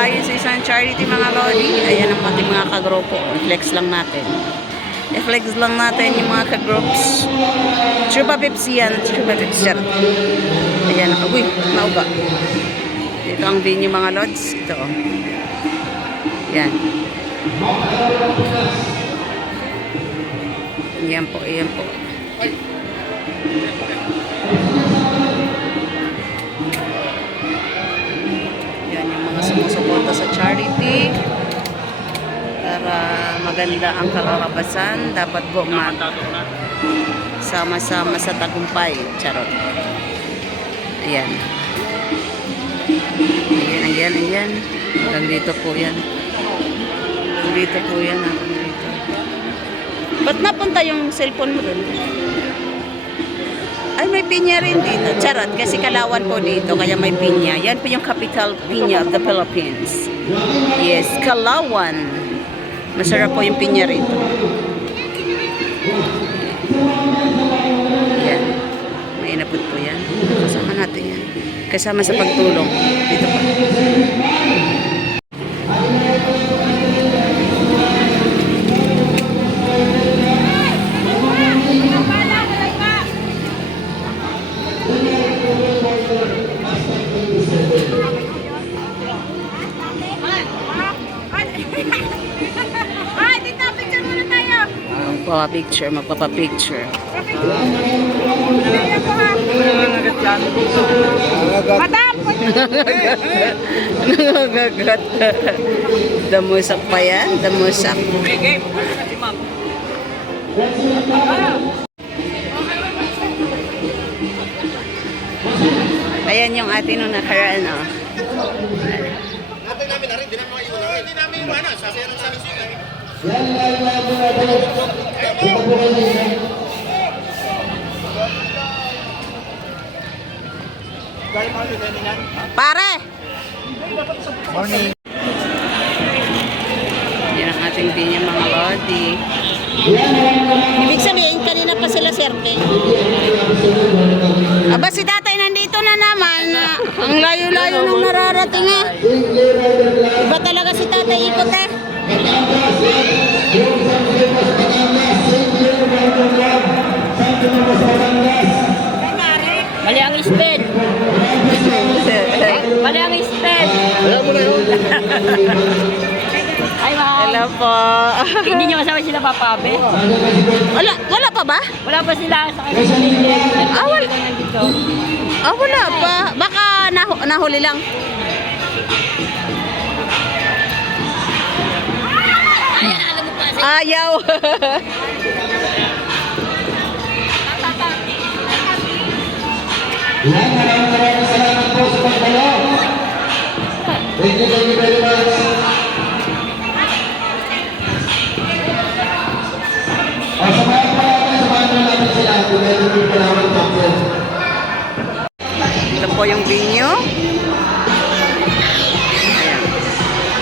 tayo sa isang charity mga lodi. Ayan ang ating mga kagrupo. I-flex lang natin. I-flex lang natin yung mga kagroups. Chupa Pepsi yan. Chupa Pepsi. Ayan. Uy, nauga. Ito ang venue mga lods. Ito. Yan. Yan po, yan po. Yan yung mga sumusuporta sa charity. Para maganda ang kalalabasan, dapat po sama-sama sa tagumpay. Charot. Ayan. Ayan, ayan. Hanggang dito po yan. Hanggang dito po yan. Hanggang dito. Ba't napunta yung cellphone mo dun? Ay, may pinya rin dito. Charot, kasi Kalawan po dito, kaya may pinya. Yan po yung capital pinya of the Philippines. Yes, Kalawan. Masarap po yung pinya rito. Yan. May inabot po yan. Kasama natin yan. Kasama sa pagtulong. Dito pa. Magpapapicture. Madam! Nangangagat. Damusak pa yan? Damusak. Ayan yung atin nung nakaraan, oh. Hindi namin iwan na. Sasaya ng sabi sila. Pare! Morning. Yan ang ating pinya mga lodi. Ibig sabihin, kanina pa sila surfing. Aba, si tatay nandito na naman. Ang layo-layo nang nararating eh. Iba talaga si tatay ikot eh. Mali ang speed. Mali ang speed. Alam mo na yun. Ay, ma'am. Hello po. Hindi nyo kasama sila papabe? Wala pa ba? Wala pa sila sa kanila. Wala pa. Baka nahuli lang. Ayan, alam mo pa. Ayaw. Maraming salamat po sa pagdalo. Thank you very much. Samahan sila. Ito po yung venue.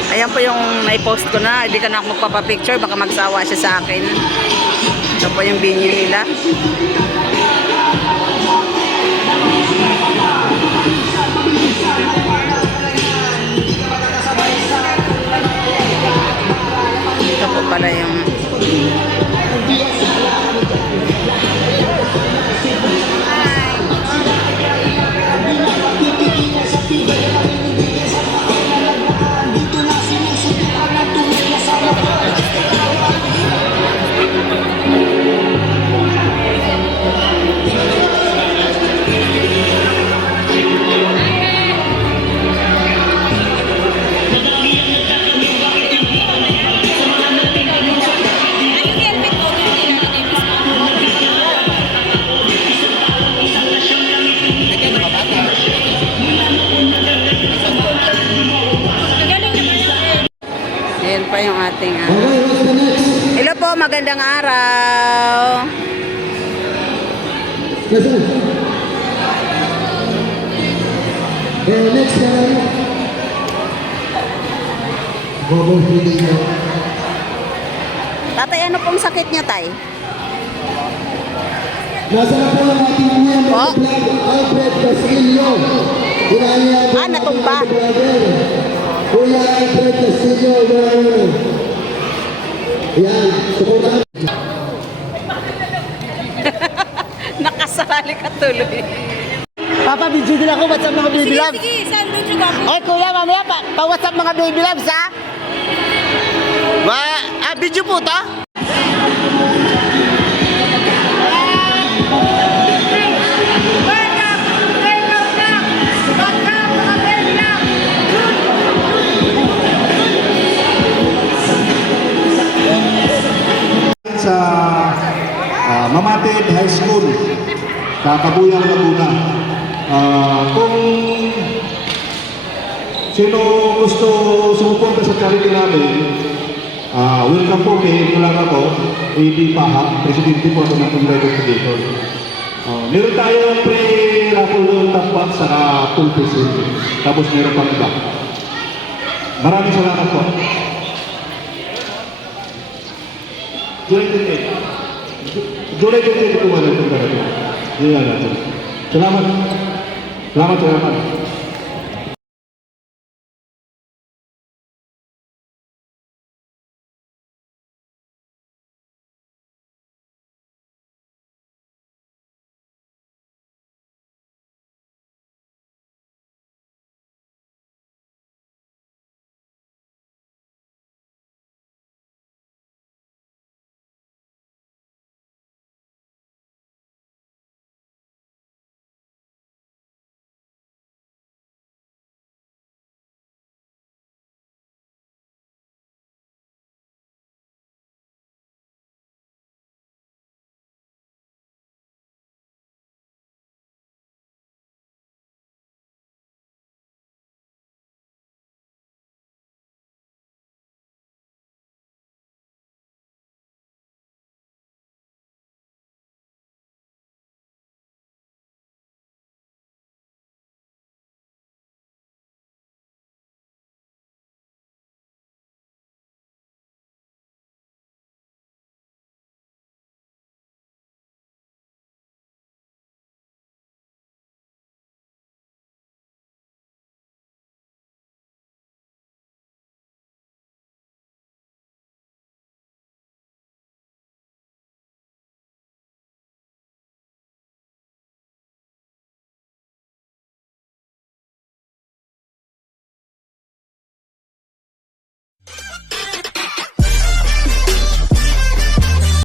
Ayan po yung nai-post ko na. Hindi ka na ako magpapapicture. Baka magsawa siya sa akin. Ito po yung venue nila. Ito po pala yung pa yung ating hello po, magandang araw. Next Tatay, ano pong sakit niya, tay? nasa na po ang ating miyembro Oh. Alfred Castillo. Natumba. Kuya Alfred Castillo, yan, suportahan. Nakasali ka tuloy. Papa, video din ako. What's up mga baby loves? Sige, saan doon siya gamo? Oy, kuya, mamaya pa what's up mga baby loves, ha? Video po to? Sa Mamatid High School sa Kabuyang, Laguna. Kung sino gusto sumuporta sa charity namin, welcome po, kayo lang ako, A.D. Paha, presidente po ako ng Congregational dito. Meron tayong pre-raffle doon, top box, saka full percent. Tapos meron pang iba. Maraming salamat po. July 28 po ba na itong darating? Yun lang natin. Salamat. Salamat.